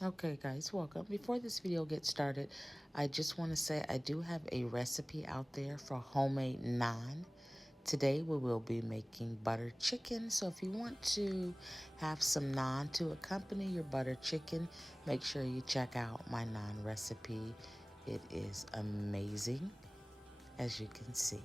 Okay, guys, welcome. Before this video gets started, I just want to say I do have a recipe out there for homemade naan. Today we will be making butter chicken. So if you want to have some naan to accompany your butter chicken, make sure you check out my naan recipe. It is amazing, as you can see.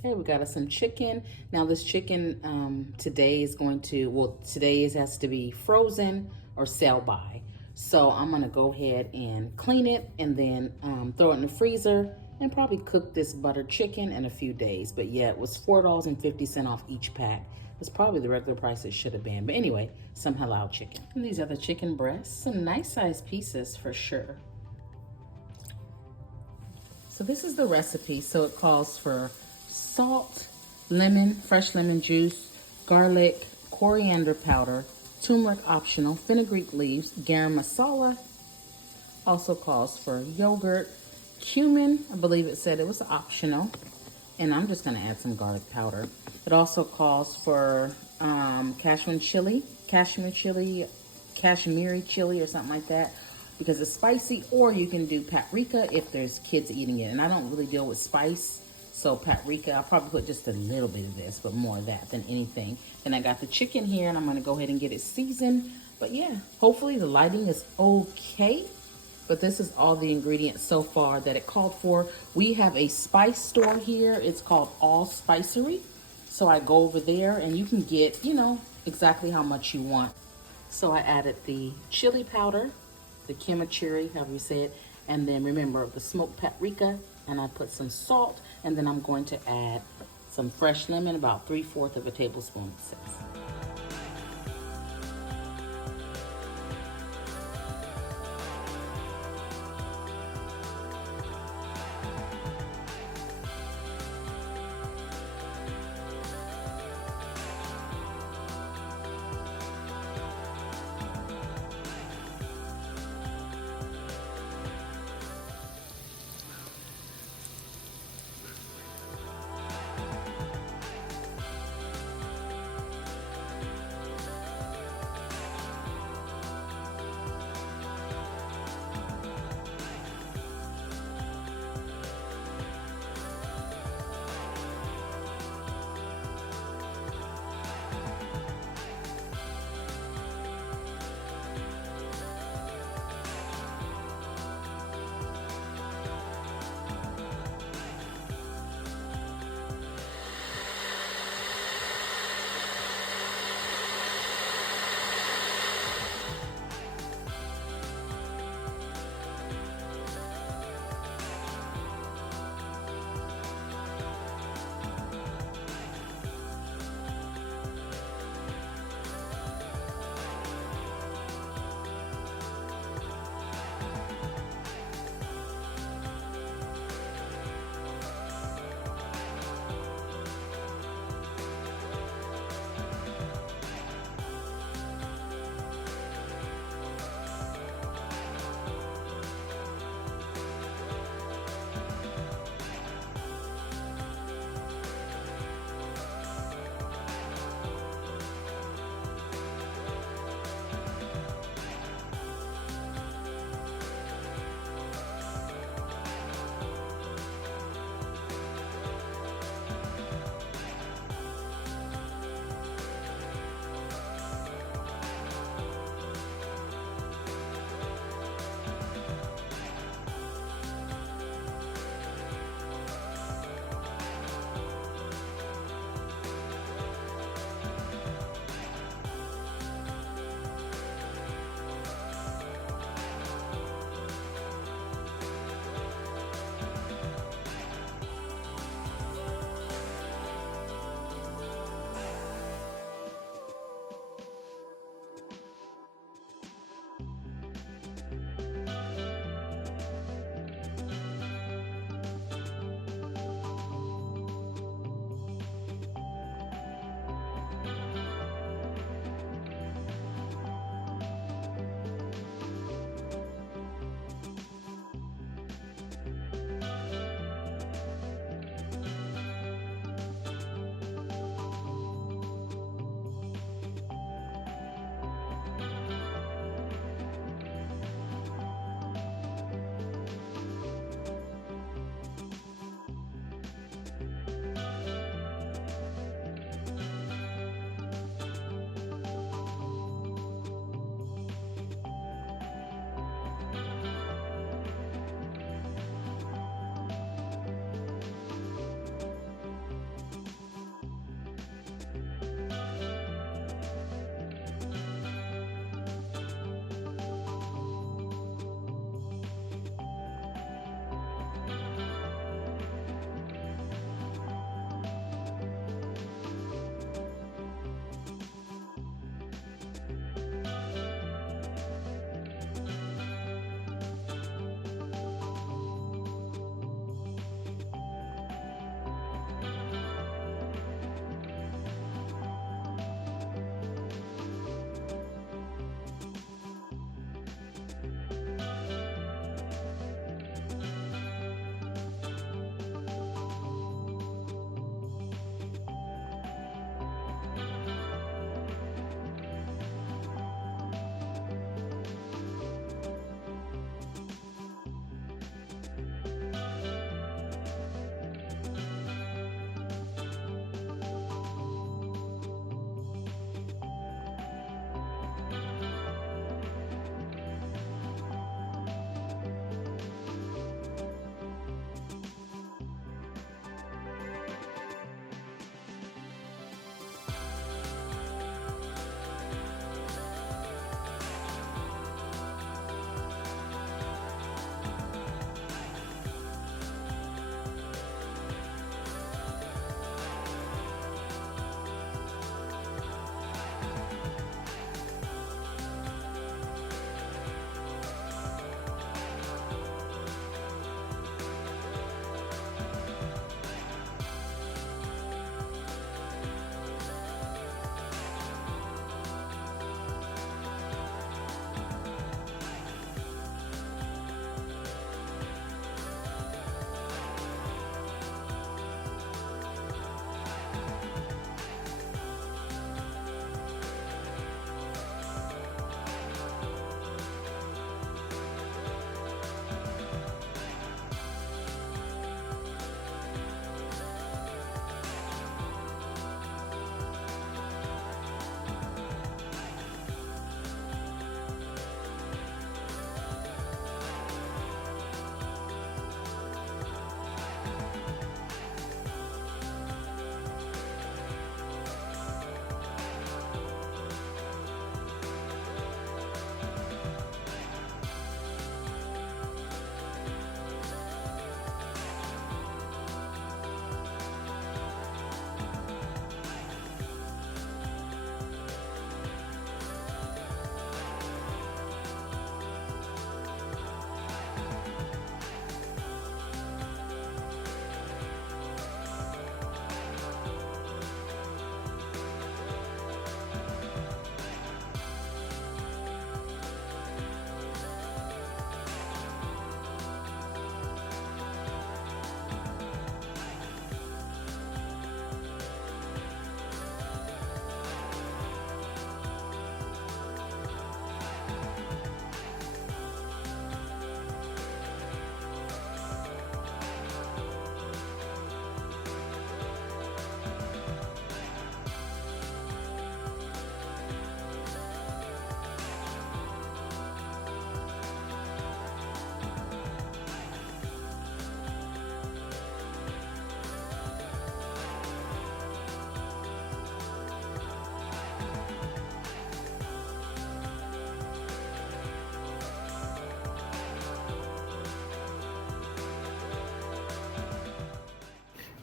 Okay, we got us some chicken. Now this chicken today is going to, well, today has to be frozen or sell by. So I'm gonna go ahead and clean it and then throw it in the freezer and probably cook this butter chicken in a few days. But yeah, it was $4.50 off each pack. It's probably the regular price it should have been. But anyway, some halal chicken. And these are the chicken breasts, some nice sized pieces for sure. So this is the recipe. So it calls for salt, lemon, fresh lemon juice, garlic, coriander powder, turmeric optional, fenugreek leaves, garam masala. Also calls for yogurt, cumin. I believe it said it was optional. And I'm just gonna add some garlic powder. It also calls for Kashmiri chili or something like that because it's spicy, or you can do paprika if there's kids eating it. And I don't really deal with spice, so paprika, I'll probably put just a little bit of this, but more of that than anything. Then I got the chicken here and I'm gonna go ahead and get it seasoned. But yeah, hopefully the lighting is okay. But this is all the ingredients so far that it called for. We have a spice store here. It's called All Spicery. So I go over there and you can get, exactly how much you want. So I added the chili powder, the kimachiri, however you say it, and then remember the smoked paprika, and I put some salt, and then I'm going to add some fresh lemon, about 3/4 of a tablespoon, it says.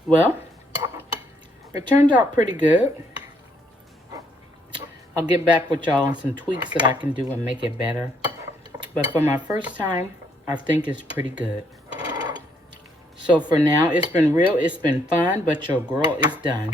Well, it turned out pretty good. I'll get back with y'all on some tweaks that I can do and make it better. But for my first time, I think it's pretty good. So for now, it's been real, it's been fun, but your girl is done.